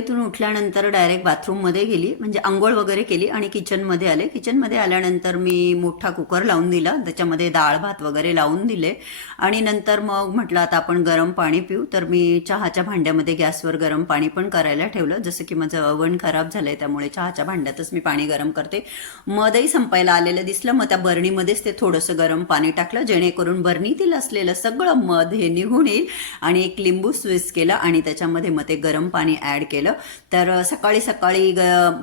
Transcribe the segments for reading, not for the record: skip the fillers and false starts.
झोपेतून उठल्यानंतर डायरेक्ट बाथरूममध्ये गेली, म्हणजे आंघोळ वगैरे केली आणि किचनमध्ये आले. किचनमध्ये आल्यानंतर मी मोठा कुकर लावून दिला, त्याच्यामध्ये डाळ भात वगैरे लावून दिले आणि नंतर मग म्हटलं आता आपण गरम पाणी पिऊ. तर मी चहाच्या भांड्यामध्ये गॅसवर गरम पाणी पण करायला ठेवलं. जसं की माझं अवन खराब झालंय त्यामुळे चहाच्या भांड्यातच मी पाणी गरम करते. मधही संपायला आलेलं दिसलं, मग त्या बरणीमध्येच ते थोडंसं गरम पाणी टाकलं, जेणेकरून बरणीतील असलेलं सगळं मध हे निघून येईल. आणि एक लिंबू स्वीज केलं आणि त्याच्यामध्ये मग ते गरम पाणी ॲड केलं. तर सकाळी सकाळी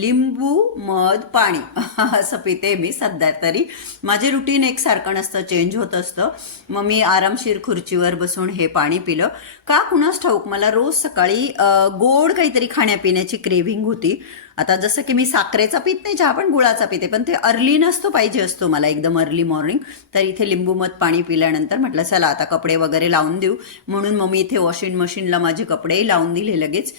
लिंबू मध पाणी असं पिते मी सध्या तरी. माझे रुटीन एकसारखं नसतं, चेंज होत असतं. मग मी आरामशीर खुर्चीवर बसून हे पाणी पिलं. का कुणास ठाऊक मला रोज सकाळी गोड काहीतरी खाण्यापिण्याची क्रेव्हिंग होती. आता जसं की मी साखरेचा पित नाही चहा, पण गुळाचा पिते, पण ते अर्ली नसतो, पाहिजे असतो मला एकदम अर्ली मॉर्निंग. तर इथे लिंबू मध पाणी पिल्यानंतर म्हटलं चला आता कपडे वगैरे लावून देऊ. म्हणून मग मी इथे वॉशिंग मशीनला माझे कपडेही लावून दिले लगेच.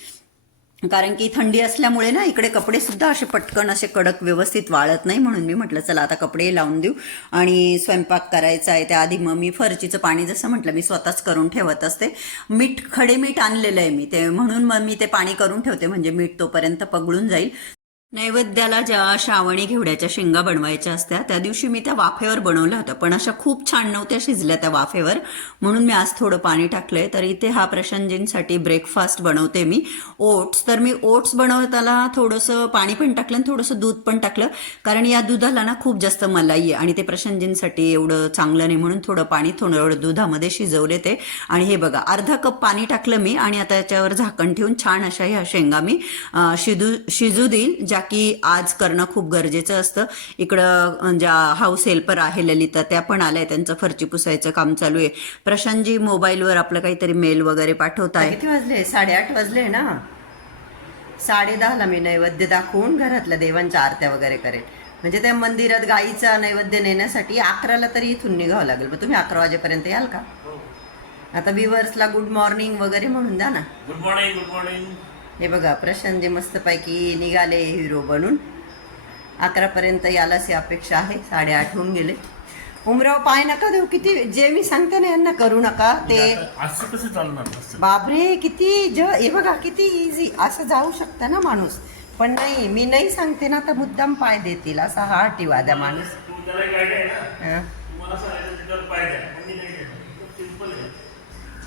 कारण की थंडी असल्यामुळे ना इकडे कपडे सुद्धा असे पटकन असे कडक व्यवस्थित वाळत नाही. म्हणून मी म्हटलं चला आता कपडे लावून देऊ. आणि स्वयंपाक करायचा आहे त्याआधी मग मी फरचीचं पाणी, जसं म्हटलं मी स्वतःच करून ठेवत असते. खडे मीठ आणलेलं आहे मी ते, म्हणून मग मी ते पाणी करून ठेवते, म्हणजे मीठ तोपर्यंत पगळून जाईल. नैवेद्याला ज्या श्रावणी घेवड्याच्या शेंगा बनवायच्या असत्या त्या दिवशी मी त्या वाफेवर बनवल्या होत्या, पण अशा खूप छान नव्हत्या शिजल्या त्या वाफेवर. म्हणून मी आज थोडं पाणी टाकलंय. तर इथे हा प्रशांतजींसाठी ब्रेकफास्ट बनवते मी, ओट्स. तर मी ओट्स बनवताना थोडंसं पाणी पण टाकलं आणि थोडंसं दूध पण टाकलं, कारण या दुधाला ना खूप जास्त मलाई आहे आणि ते प्रशांतजींसाठी एवढं चांगलं नाही, म्हणून थोडं पाणी थोडं दुधामध्ये शिजवले ते. आणि हे बघा अर्धा कप पाणी टाकलं मी आणि आता याच्यावर झाकण ठेवून छान अशा ह्या शेंगा मी शिजू देईल, की आज करणं खूप गरजेचं असतं. इकडं ज्या हाऊस हेल्पर आहे ललिता, त्या पण आल्या, त्यांचं फरची पुसायचं काम चालू आहे. प्रशांतजी मोबाईलवर आपलं काहीतरी मेल वगैरे पाठवत आहे. किती वाजले? 8:30 वाजले ना. 10:30ला मी नैवेद्य दाखवून घरातल्या देवांच्या आरत्या वगैरे करेन. म्हणजे त्या मंदिरात गाईचा नैवेद्य नेण्यासाठी 11ला तरी इथून निघावं लागेल. मग तुम्ही 11 वाजेपर्यंत याल का? आता व्ह्युअर्सला गुड मॉर्निंग वगैरे म्हणून द्या ना. Good morning. Good morning. हे बघा प्रशांतजी मस्तपैकी निघाले हिरो बनून. 11पर्यंत यालाच ही अपेक्षा आहे. 8:30 होऊन गेले. उमराव पाय नका देऊ. किती जे मी सांगते ना यांना करू नका ते. असं कसं चालणार? बापरे किती हे बघा किती इझी असं जाऊ शकतं ना माणूस. पण नाही, मी नाही सांगते ना तर मुद्दाम पाय देतील, असा हा टिवाद्या माणूस.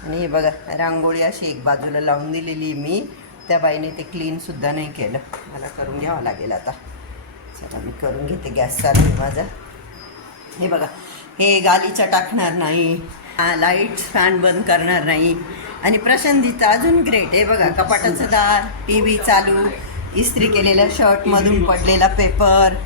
आणि हे बघा रांगोळी अशी एक बाजूला लावून दिलेली मी. त्या बाईने ते क्लीन सुद्धा नाही केलं, मला करून घ्यावं लागेल आता. चला मी करून घेते, गॅस चालू आहे माझा. हे बघा हे गालीचा टाकणार नाही, लाईट फॅन बंद करणार नाही. आणि प्रशांतजीचं अजून ग्रेट आहे बघा, कपाटाचं दार, TV चालू, इस्त्री केलेल्या शर्टमधून पडलेला पेपर.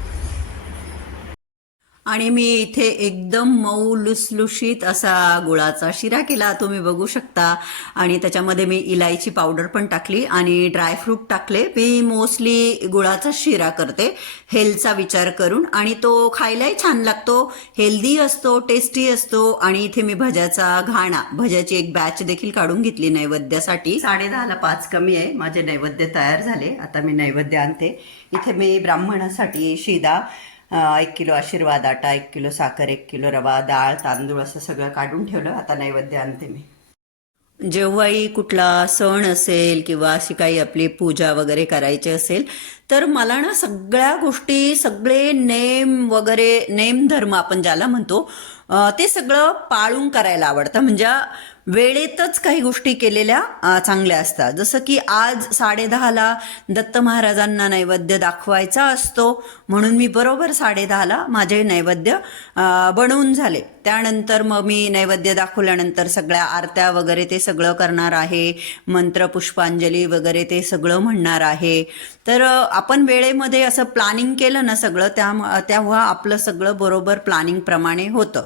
आणि मी इथे एकदम मऊ लुसलुशीत असा गुळाचा शिरा केला, तुम्ही बघू शकता. आणि त्याच्यामध्ये मी इलायची पावडर पण टाकली आणि ड्रायफ्रूट टाकले. मी मोस्टली गुळाचा शिरा करते हेल्थचा विचार करून, आणि तो खायलाही छान लागतो, हेल्दी असतो, टेस्टी असतो. आणि इथे मी भज्याचा घाणा, भज्याची एक बॅच देखील काढून घेतली नैवेद्यासाठी. 10:30ला 5 कमी आहे, माझे नैवेद्य तयार झाले. आता मी नैवेद्य आणते. इथे मी ब्राह्मणासाठी शिदा, 1 किलो आशीर्वाद आटा, 1 किलो साखर, 1 किलो रवा, डाळ, तांदूळ असं सगळं काढून ठेवलं. आता नैवेद्य आणते मी. जेव्हाही कुठला सण असेल किंवा अशी काही आपली पूजा वगैरे करायची असेल तर मला ना सगळ्या गोष्टी, सगळे नेम वगैरे, नेम धर्म आपण ज्याला म्हणतो ते सगळं पाळून करायला आवडतं. म्हणजे वेळेतच काही गोष्टी केलेल्या चांगल्या असतात. जसं की आज 10:30ला दत्त महाराजांना नैवेद्य दाखवायचा असतो, म्हणून मी बरोबर 10:30ला माझे नैवेद्य बनवून झाले. त्यानंतर मग मी नैवेद्य दाखवल्यानंतर सगळ्या आरत्या वगैरे ते सगळं करणार आहे, मंत्र पुष्पांजली वगैरे ते सगळं म्हणणार आहे. तर आपण वेळेमध्ये असं प्लॅनिंग केलं ना सगळं, तेव्हा आपलं सगळं बरोबर प्लॅनिंग प्रमाणे होतं.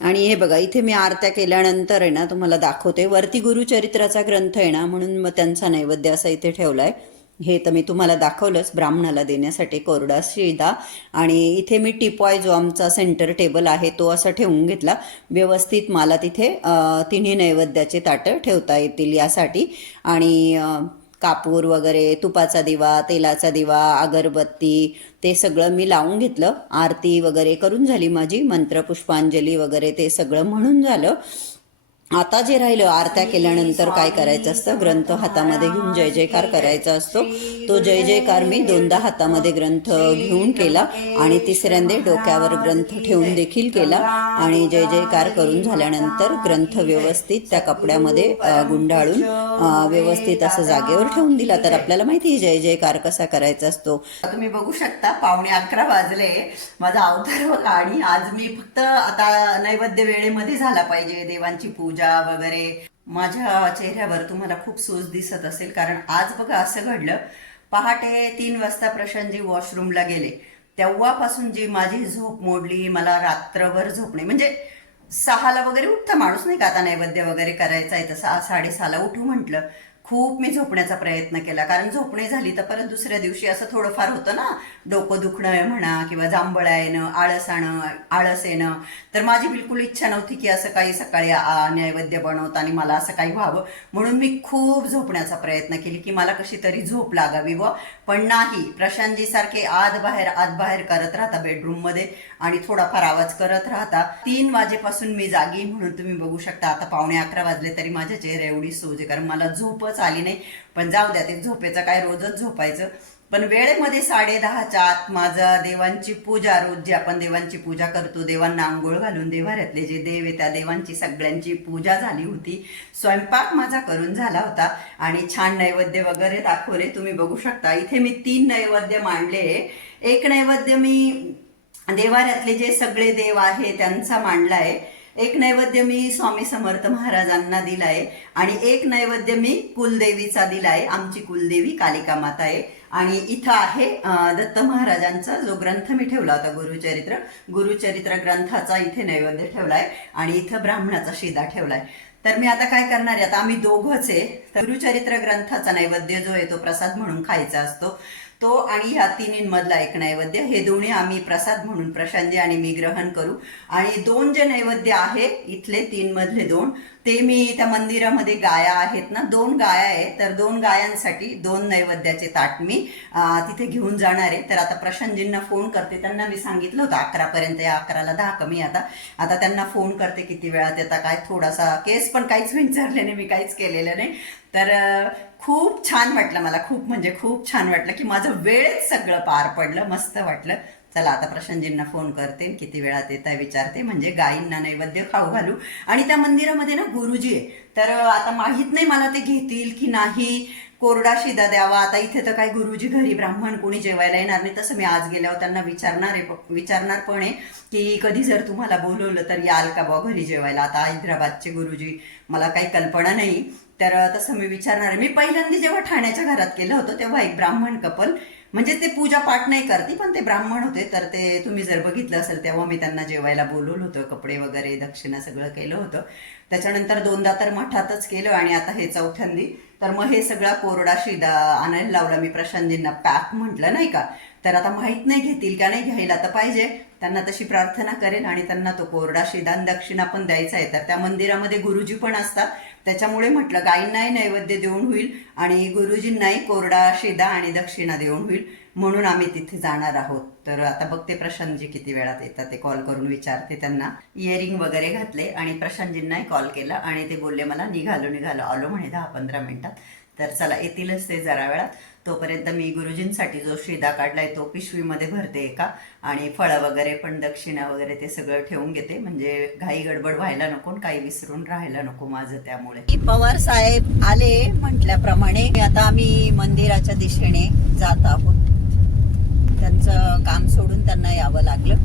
आणि हे बघा इथे मी आरत्या केल्यानंतर आहे ना तुम्हाला दाखवते. वरती गुरुचरित्राचा ग्रंथ आहे ना, म्हणून मग त्यांचा नैवेद्य असा इथे ठेवलाय. हे तर मी तुम्हाला दाखवलंच, ब्राह्मणाला देण्यासाठी कोरडा शिदा. आणि इथे मी टिपॉय, जो आमचा सेंटर टेबल आहे, तो असा ठेवून घेतला व्यवस्थित. मला तिथे तिन्ही नैवेद्याचे ताटं ठेवता येतील यासाठी. आणि कापूर वगैरे, तुपाचा दिवा, तेलाचा दिवा, अगरबत्ती ते सगळं मी लावून घेतलं. आरती वगैरे करून झाली माझी, मंत्र पुष्पांजली वगैरे ते सगळं म्हणून झालं. आता जे राहिलं आरत्या केल्यानंतर काय करायचं असतं, ग्रंथ हातामध्ये घेऊन जय जयकार करायचा असतो. तो जय जयकार मी 2दा हातामध्ये ग्रंथ घेऊन केला आणि तिसऱ्यांदा डोक्यावर ग्रंथ ठेवून देखील केला आणि जय जयकार करून झाल्यानंतर ग्रंथ व्यवस्थित त्या कपड्यामध्ये गुंडाळून व्यवस्थित असं जागेवर ठेवून दिला. तर आपल्याला माहिती आहे जय जयकार कसा करायचा असतो. तुम्ही बघू शकता 11:15 वाजले, माझा अवतार बघा. आणि आज मी फक्त आता नैवेद्य वेळेमध्ये झाला पाहिजे, देवांची पूजा वगैरे. माझ्या चेहऱ्यावर तुम्हाला खूप सूज दिसत असेल, कारण आज बघा असं घडलं, पहाटे 3 वाजता प्रशांतजी वॉशरूमला गेले, तेव्हापासून जी माझी झोप मोडली. मला रात्रभर झोपणे म्हणजे 6ला वगैरे उठतं माणूस नाही का, आता नैवेद्य वगैरे करायचा आहे तर 6-6:30ला उठू म्हटलं. खूप मी झोपण्याचा प्रयत्न केला, कारण झोपणे झाली तर परत दुसऱ्या दिवशी असं थोडंफार होतं ना, डोकं दुखणं म्हणा किंवा जांभळा येणं, आळस येणं. तर माझी बिलकुल इच्छा नव्हती की असं काही सकाळी नैवेद्य बनवताना मला असं काही व्हावं. म्हणून मी खूप झोपण्याचा प्रयत्न केली की मला कशी तरी झोप लागावी व पण नाही. प्रशांतजी सारखे आत बाहेर करत राहता बेडरूममध्ये आणि थोडाफार आवाज करत राहता. 3 वाजेपासून मी जागी, म्हणून तुम्ही बघू शकता आता 11:15 वाजले तरी माझ्या चेहऱ्या एवढी सूज आहे, कारण मला झोपच आली नाही. पण जाऊ द्या, ते झोपेचं काय, रोजच झोपायचं. पण वेळेमध्ये 10:30च्या आत माझं देवांची पूजा, रोज जी आपण देवांची पूजा करतो, देवांना आंघोळ घालून देवाऱ्यातले जे देव आहे त्या देवांची सगळ्यांची पूजा झाली होती. स्वयंपाक माझा करून झाला होता आणि छान नैवेद्य वगैरे दाखवले. तुम्ही बघू शकता इथे मी 3 नैवेद्य मांडले. एक नैवेद्य मी देवाऱ्यातले जे सगळे देव आहे त्यांचा मांडलाय, एक नैवेद्य मी स्वामी समर्थ महाराजांना दिलाय आणि एक नैवेद्य मी कुलदेवीचा दिलाय. आमची कुलदेवी कालिका माता आहे. आणि इथं आहे दत्त महाराजांचा जो ग्रंथ मी ठेवला होता, गुरुचरित्र ग्रंथाचा इथे नैवेद्य ठेवलाय आणि इथं ब्राह्मणाचा शिदा ठेवलाय. तर मी आता काय करणार आहे, आता आम्ही दोघंच आहे, तर गुरुचरित्र ग्रंथाचा नैवेद्य जो आहे तो प्रसाद म्हणून खायचा असतो तो, आणि ह्या 3मधला एक नैवेद्य, हे दोन्ही आम्ही प्रसाद म्हणून प्रशांतजी आणि मी ग्रहण करू. आणि 2 जे नैवेद्य आहे इथले 3मधले 2 ते मी त्या मंदिरामध्ये गाया आहेत ना, 2 गाया आहेत, तर 2 गायांसाठी 2 नैवेद्याचे ताट मी तिथे घेऊन जाणार आहे. तर आता प्रशांतजींना फोन करते, त्यांना मी सांगितलं होतं 11पर्यंत, या 11ला 10 कमी आता त्यांना फोन करते किती वेळात येता काय. थोडासा केस पण काहीच विचारले नाही, मी काहीच केलेलं नाही. तर खूप छान वाटलं मला, खूप म्हणजे खूप छान वाटलं की माझं वेळेत सगळं पार पडलं, मस्त वाटलं. चला आता प्रशांतजींना फोन करते, किती वेळात येत आहे विचारते, म्हणजे गायींना नैवेद्य खाऊ घालू. आणि त्या मंदिरामध्ये ना गुरुजी आहे, तर आता माहित नाही मला ते घेतील की नाही, कोरडा शिदा द्यावा. आता इथे तर काही गुरुजी घरी ब्राह्मण कोणी जेवायला येणार नाही, तसं मी आज गेल्यावर त्यांना विचारणार पण आहे की कधी जर तुम्हाला बोलवलं तर याल का बा घरी जेवायला. आता हैदराबादचे गुरुजी, मला काही कल्पना नाही, तर तसं मी विचारणार आहे. मी पहिल्यांदा जेव्हा ठाण्याच्या घरात केलं होतं तेव्हा एक ब्राह्मण कपल, म्हणजे ते पूजा पाठ नाही करते पण ते ब्राह्मण होते, तर ते तुम्ही जर बघितलं असेल तेव्हा मी त्यांना जेवायला बोलवलं होतं, कपडे वगैरे दक्षिणा सगळं केलं होतं. त्याच्यानंतर 2दा तर मठातच केलं आणि आता हे 4थ्यांदी. तर मग हे सगळा कोरडा शिदा आणायला लावला मी प्रशांतजींना, पॅक म्हटलं नाही का. तर आता माहित नाही घेतील का नाही, घ्यायला तर पाहिजे, त्यांना तशी प्रार्थना करेन आणि त्यांना तो कोरडा शिदा आणि दक्षिणा पण द्यायचा आहे. तर त्या मंदिरामध्ये गुरुजी पण असतात, त्याच्यामुळे म्हटलं गायींनाही नैवेद्य देऊन होईल आणि गुरुजींनाही कोरडा शिदा आणि दक्षिणा देऊन होईल, म्हणून आम्ही तिथे जाणार आहोत. तर आता बघते प्रशांतजी किती वेळात येतात, ते कॉल करून विचारते त्यांना. इयरिंग वगैरे घातले आणि प्रशांतजींनाही कॉल केला आणि ते बोलले मला निघालो आलो म्हणे 10-15 मिनिटात. तर चला येतीलच ते जरा वेळात. तोपर्यंत मी गुरुजींसाठी जो शिदा काढलाय तो पिशवीमध्ये भरते एका, आणि फळं वगैरे पण दक्षिणा वगैरे ते सगळं ठेवून घेते, म्हणजे घाई गडबड व्हायला नको, काही विसरून राहायला नको माझं. त्यामुळे पवार साहेब आले म्हटल्याप्रमाणे आता आम्ही मंदिराच्या दिशेने जात आहोत. त्यांचं काम सोडून त्यांना यावं लागलं,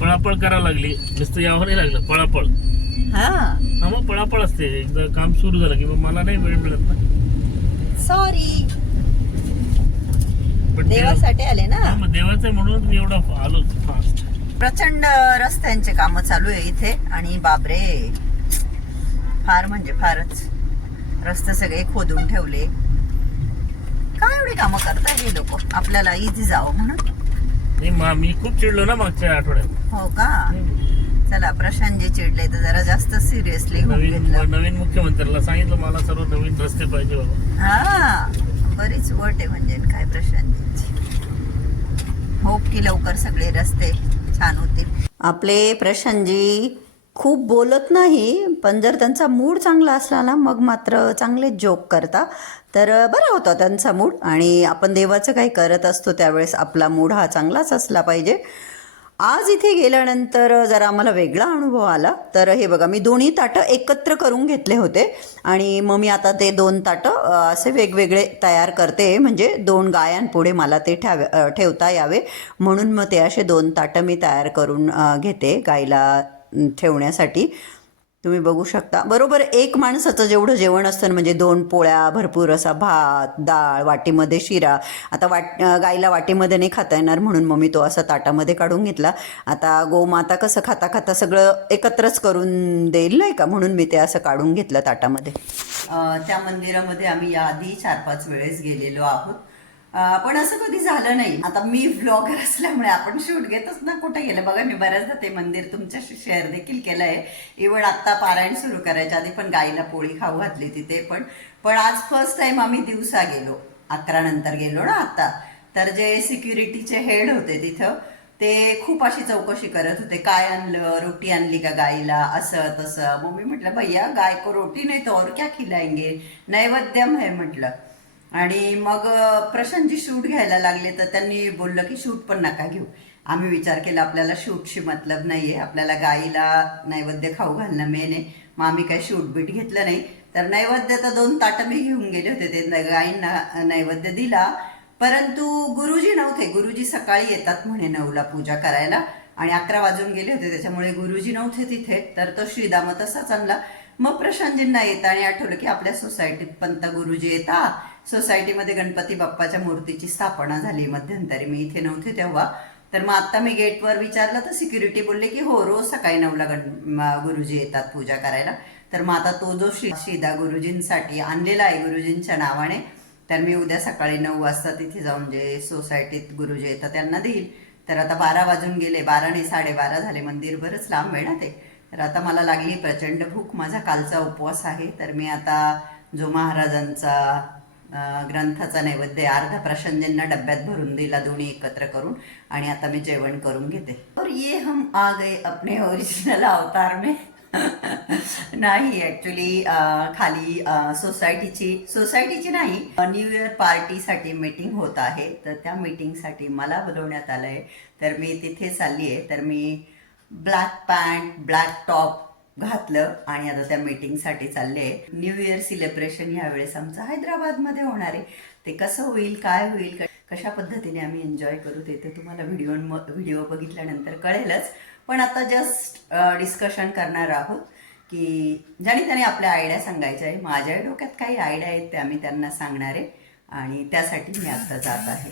पळापळ करायला लागली, नुसतं यावं नाही लागलं, पळापळ. हा मग पळापळ असते, एकदा काम सुरू झालं की मला नाही वेळ मिळत ना. सॉरी, देवासाठी आले ना. मग देवाचं आहे म्हणून मी एवढा आलो फास्ट. प्रचंड रस्त्यांचे काम चालू आहे इथे आणि बापरे, फार म्हणजे फारच रस्ते सगळे खोदून ठेवले. काय एवढी कामं करताय हे लोक, आपल्याला इझी जावं म्हणून. मी खूप चिडलो ना मागच्या आठवड्यात. हो का. चला प्रशांतजी चिडले तर जरा जास्त सिरियसली नवीन मुख्यमंत्र्याला सांगितलं मला सर्व नवीन रस्ते पाहिजे बाबा. हा बरीच वट आहे म्हणजे काय प्रशांतजींची. होप की लवकर सगळे रस्ते छान होतील. आपले प्रशांतजी खूप बोलत नाही, पण जर त्यांचा मूड चांगला असला ना मग मात्र चांगले जोक करता. तर बरा होता त्यांचा मूड. आणि आपण देवाचं काही करत असतो त्यावेळेस आपला मूड हा चांगलाच असला पाहिजे. आज इथे गेल्यानंतर जरा आम्हाला वेगळा अनुभव आला. तर हे बघा, मी दोन्ही ताटं एकत्र करून घेतले होते आणि मग मी आता ते 2 ताटं असे वेगवेगळे तयार करते, म्हणजे 2 गायांपुढे मला ते ठेवता यावे म्हणून मग ते असे 2 ताटं मी तयार करून घेते गाईला ठेवण्यासाठी. तुम्ही बघू शकता, बरोबर एक माणसाचं जेवढं जेवण असतं ना, म्हणजे 2 पोळ्या, भरपूर असा भात, डाळ, वाटीमध्ये शिरा. आता गाईला वाटीमध्ये नाही खाता येणार म्हणून मग मी तो असा ताटामध्ये काढून घेतला. आता गोमाता कसं खाता खाता सगळं एकत्रच करून देईल नाही का, म्हणून मी ते असं काढून घेतलं ताटामध्ये. त्या मंदिरामध्ये आम्ही याआधी 4-5 वेळेस गेलेलो आहोत. पण असं कधी झालं नाही. आता मी व्लॉगर असल्यामुळे आपण शूट घेतच ना कुठे गेलं. बघा, मी बऱ्याचदा ते मंदिर तुमच्याशी शेअर देखील केलं आहे. इव्हन आत्ता पारायण सुरू करायच्या आधी पण गाईला पोळी खाऊ घातली तिथे. पण आज फर्स्ट टाइम आम्ही दिवसा गेलो, 11 नंतर गेलो ना आता. तर जे सिक्युरिटीचे हेड होते तिथं ते खूप अशी चौकशी करत होते, काय आणलं, रोटी आणली का गाईला, असं तसं. मग मी म्हटलं, भैया गाय को रोटी नाही तो और क्या खिलाएंगे, नैवेद्यम है म्हटलं. आणि मग प्रशांतजी शूट घ्यायला लागले तर त्यांनी बोललं की शूट पण नका घेऊ. आम्ही विचार केला आपल्याला शूटशी मतलब नाहीये, आपल्याला गाईला नैवेद्य खाऊ घालणं मेन आहे. मग आम्ही काही शूट बीट घेतलं नाही. तर नैवेद्य तर 2 ताटं मी घेऊन गेले होते, ते गाईंना नैवेद्य दिला. परंतु गुरुजी नव्हते. गुरुजी सकाळी येतात म्हणे 9ला पूजा करायला आणि 11 वाजून गेले होते, त्याच्यामुळे गुरुजी नव्हते तिथे. तर तो श्रीदाम तसाच आणला. मग प्रशांतजींना येताना आठवलं की आपल्या सोसायटीत पंत गुरुजी येतात. सोसायटीमध्ये गणपती बाप्पाच्या मूर्तीची स्थापना झाली मध्यंतरी, मी इथे नव्हते तेव्हा. तर मग आता मी गेटवर विचारलं तर सिक्युरिटी बोलले की हो, रोज सकाळी 9ला गुरुजी येतात पूजा करायला. तर मग आता तो जो श्रीदा गुरुजींसाठी आणलेला आहे गुरुजींच्या नावाने, तर मी उद्या सकाळी 9 वाजता तिथे जाऊन जे सोसायटीत गुरुजी येतात त्यांना देईल. तर आता 12 वाजून गेले, 12 नाही 12:30 झाले. मंदिर बरंच लांब आहे ना ते. तर आता मला लागली प्रचंड भूक. माझा कालचा उपवास आहे. तर मी आता जो महाराजांचा ग्रंथाचा नैवेद्य अर्धा प्रशांतजींना डब्यात भरून दिला, दोन्ही एकत्र करून. आणि आता मी जेवण करून घेते. और ये हम आ गए अपने ओरिजिनल अवतार में. नाही, ऍक्च्युली खाली सोसायटीची नाही, न्यू इयर पार्टीसाठी मीटिंग होत आहे. तर त्या मीटिंगसाठी मला बोलवण्यात आलंय. तर मी तिथे चालली आहे. तर मी ब्लॅक पॅन्ट, ब्लॅक टॉप घातलं आणि आता त्या मीटिंगसाठी चालले. न्यू इयर सेलिब्रेशन यावेळेस आमचं हैदराबादमध्ये होणार आहे. ते कसं होईल, काय होईल, कशा पद्धतीने आम्ही एन्जॉय करू ते तुम्हाला व्हिडिओ बघितल्यानंतर कळेलच. पण आता जस्ट डिस्कशन करणार आहोत की ज्याने त्याने आपल्या आयडिया सांगायच्या आहे. माझ्या डोक्यात काही आयडिया आहेत त्या मी त्यांना सांगणार आहे आणि त्यासाठी मी आता जात आहे.